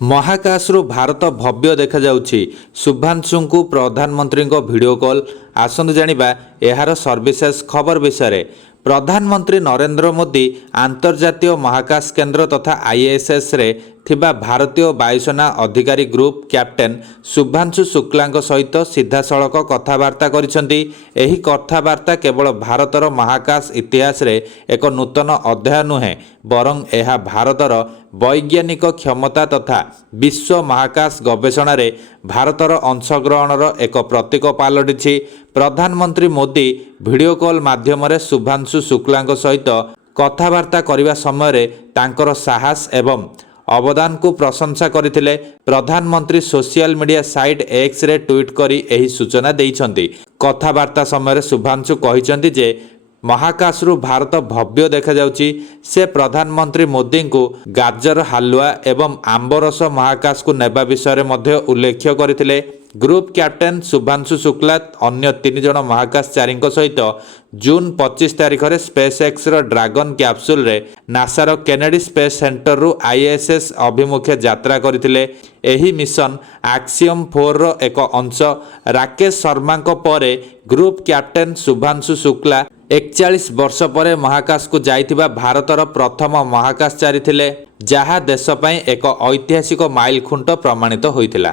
ମହାକାଶରୁ ଭାରତ ଭବ୍ୟ ଦେଖାଯାଉଛି। ଶୁଭ୍ରାଂଶୁଙ୍କୁ ପ୍ରଧାନମନ୍ତ୍ରୀଙ୍କ video call. ଆସନ୍ତୁ ଜାଣିବା ଏହାର ସର୍ବିଶେଷ ଖବର ବିଷୟରେ। ପ୍ରଧାନମନ୍ତ୍ରୀ ନରେନ୍ଦ୍ର ମୋଦି ଆନ୍ତର୍ଜାତୀୟ ମହାକାଶ କେନ୍ଦ୍ର ତଥା ଆଇଏସ୍ଏସ୍ରେ ଥିବା ଭାରତୀୟ ବାୟୁସେନା ଅଧିକାରୀ ଗ୍ରୁପ୍ କ୍ୟାପ୍ଟେନ୍ ଶୁଭ୍ରାଂଶୁ ଶୁକ୍ଲାଙ୍କ ସହିତ ସିଧାସଳଖ କଥାବାର୍ତ୍ତା କରିଛନ୍ତି। ଏହି କଥାବାର୍ତ୍ତା କେବଳ ଭାରତର ମହାକାଶ ଇତିହାସରେ ଏକ ନୂତନ ଅଧ୍ୟାୟ ନୁହେଁ, ବରଂ ଏହା ଭାରତର ବୈଜ୍ଞାନିକ କ୍ଷମତା ତଥା ବିଶ୍ୱ ମହାକାଶ ଗବେଷଣାରେ ଭାରତର ଅଂଶଗ୍ରହଣର ଏକ ପ୍ରତୀକ ପାଲଟିଛି। ପ୍ରଧାନମନ୍ତ୍ରୀ ମୋଦି ଭିଡିଓ କଲ୍ ମାଧ୍ୟମରେ ଶୁଭ୍ରାଂଶୁ ଶୁକ୍ଲାଙ୍କ ସହିତ କଥାବାର୍ତ୍ତା କରିବା ସମୟରେ ତାଙ୍କର ସାହସ ଏବଂ ଅବଦାନକୁ ପ୍ରଶଂସା କରିଥିଲେ। ପ୍ରଧାନମନ୍ତ୍ରୀ ସୋସିଆଲ ମିଡିଆ ସାଇଟ୍ ଏକ୍ସରେ ଟ୍ୱିଟ୍ କରି ଏହି ସୂଚନା ଦେଇଛନ୍ତି। କଥାବାର୍ତ୍ତା ସମୟରେ ଶୁଭ୍ରାଂଶୁ କହିଛନ୍ତି ଯେ ମହାକାଶରୁ ଭାରତ ଭବ୍ୟ ଦେଖାଯାଉଛି। ସେ ପ୍ରଧାନମନ୍ତ୍ରୀ ମୋଦିଙ୍କୁ ଗାଜର ହାଲୁଆ ଏବଂ ଆମ୍ବରସ ମହାକାଶକୁ ନେବା ବିଷୟରେ ମଧ୍ୟ ଉଲ୍ଲେଖ କରିଥିଲେ। ଗ୍ରୁପ୍ କ୍ୟାପ୍ଟେନ୍ ଶୁଭ୍ରାଂଶୁ ଶୁକ୍ଲା ଅନ୍ୟ 3 ଜଣ ମହାକାଶଚାରୀଙ୍କ ସହିତ ଜୁନ୍ 25 ତାରିଖରେ ସ୍ପେସ୍ ଏକ୍ସର ଡ୍ରାଗନ୍ କ୍ୟାପସୁଲରେ ନାସାର କେନେଡି ସ୍ପେସ୍ ସେଣ୍ଟରରୁ ଆଇଏସ୍ଏସ୍ ଅଭିମୁଖେ ଯାତ୍ରା କରିଥିଲେ। ଏହି ମିଶନ ଆକ୍ସିଅମ୍ 4ର ଏକ ଅଂଶ। ରାକେଶ ଶର୍ମାଙ୍କ ପରେ ଗ୍ରୁପ୍ କ୍ୟାପ୍ଟେନ୍ ଶୁଭ୍ରାଂଶୁ ଶୁକ୍ଲା 41 ବର୍ଷ ପରେ ମହାକାଶକୁ ଯାଇଥିବା ଭାରତର ପ୍ରଥମ ମହାକାଶଚାରୀ ଥିଲେ, ଯାହା ଦେଶ ପାଇଁ ଏକ ଐତିହାସିକ ମାଇଲଖୁଣ୍ଟ ପ୍ରମାଣିତ ହୋଇଥିଲା।